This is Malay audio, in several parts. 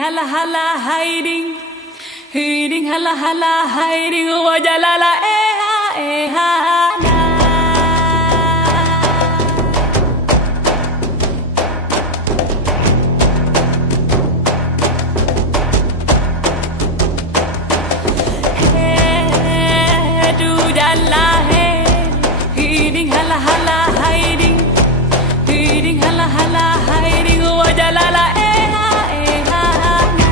hala hala hiding, hiding hala hala hiding, wajalala eha na. Hey, tu jalla hey, hiding hala hala hiding, hiding hala hala hiding, wajalala eha na.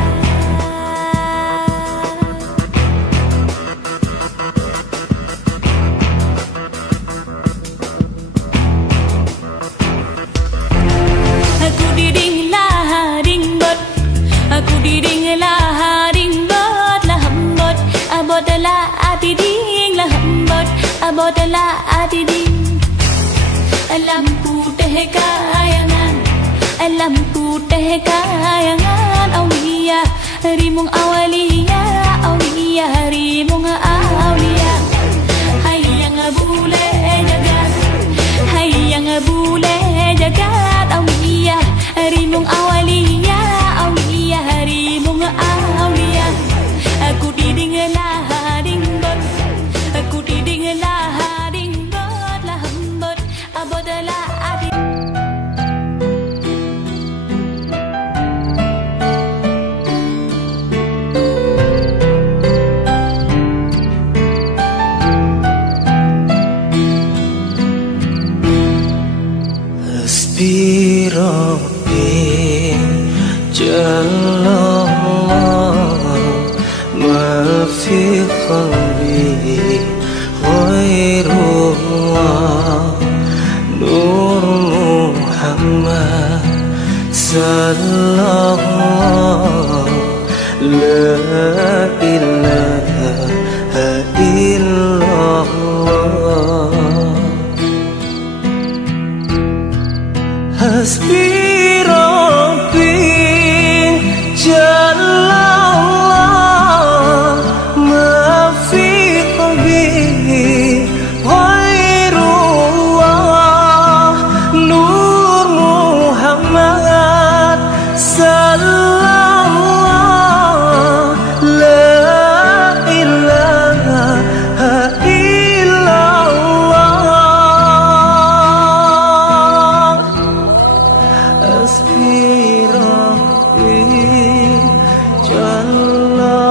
Aku diding lah ding bot, aku diding lah ding bot lah hambot, abot lah ati ding lah hambot, abot lah ati ding. Lampu teh kayangan, lampu teh kayangan, aulia rimung awalia, aulia rimung aulia. Hayang bule jagat, hayang bule jagat, aulia rimung awalia, aulia rimung aulia. Aku diding lah ding bot, aku diding lah ding bot lah hambot, abot lah adi. Hasbi Rabbi Jalla ma fi qalbi ghairullah, Nur Muhammad sallallahu la ilaha illallah. Hasbi Rabbi Jalla ma fi qalbi ghairullah, Nur Muhammad sallallahu la ilaha illallah. Hasbi Rabbi Jalla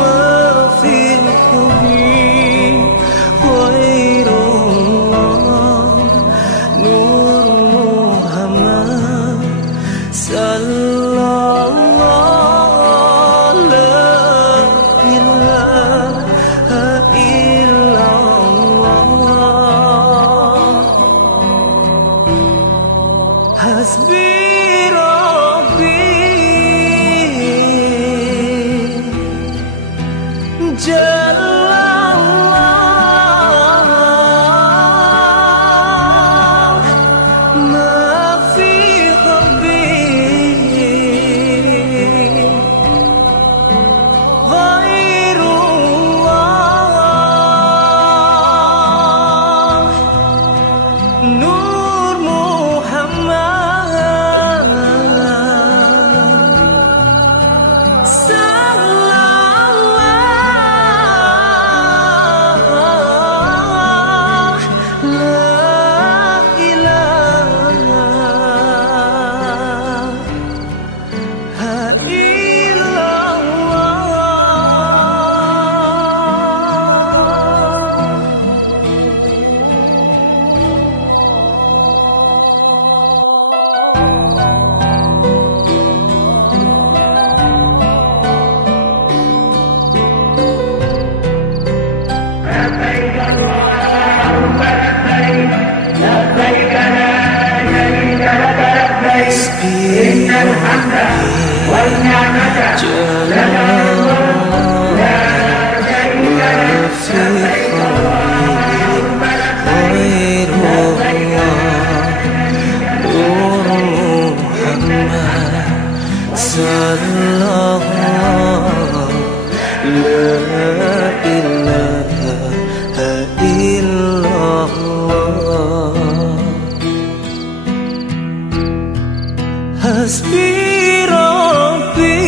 ma fi qalbi ghairullah, Nur Muhammad sallallahu la ilaha illallah. Hasbi Rabbi Jalla ma fi qalbi ghairullah, Nur Muhammad sallallahu la ilaha illallah. لبيك لا شريك لك لبيك إن الحمد والنعمة لك الملك لا شريك لك لبيك Nur Muhammad sallallahu la ilaha illallah. Hasbi Rabbi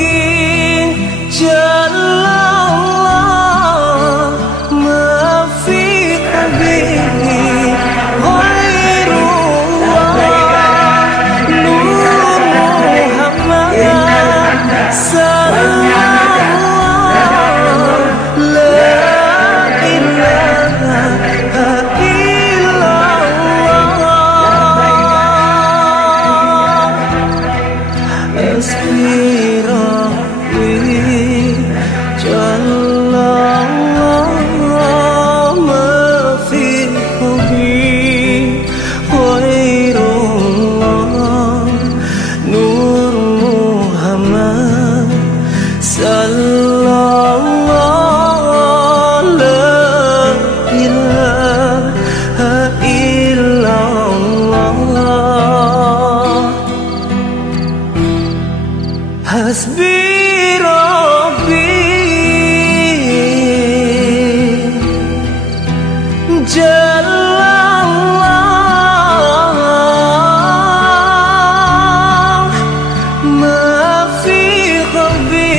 Jallallah ma fi qalbi ghairullah Nur Muhammad sallallahu la ilaha Hasbi Rabbi Jallallah ma fi qalbi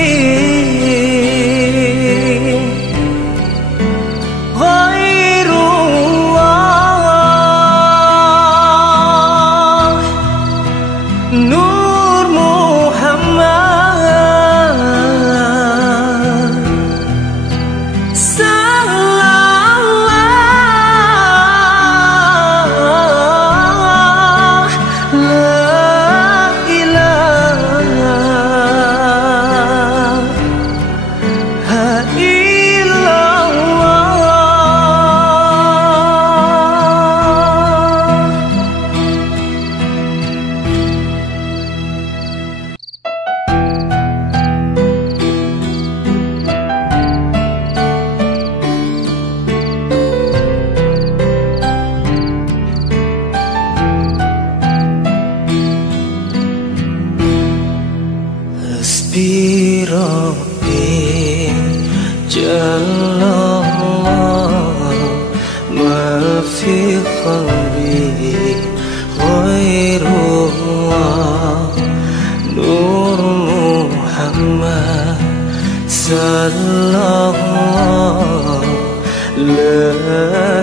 ghairullah Nur Muhammad sallallahu la ilaha illallah Hasbi Rabbi Jallallah ma fi qalbi ghairullah Nur Muhammad sallallahu la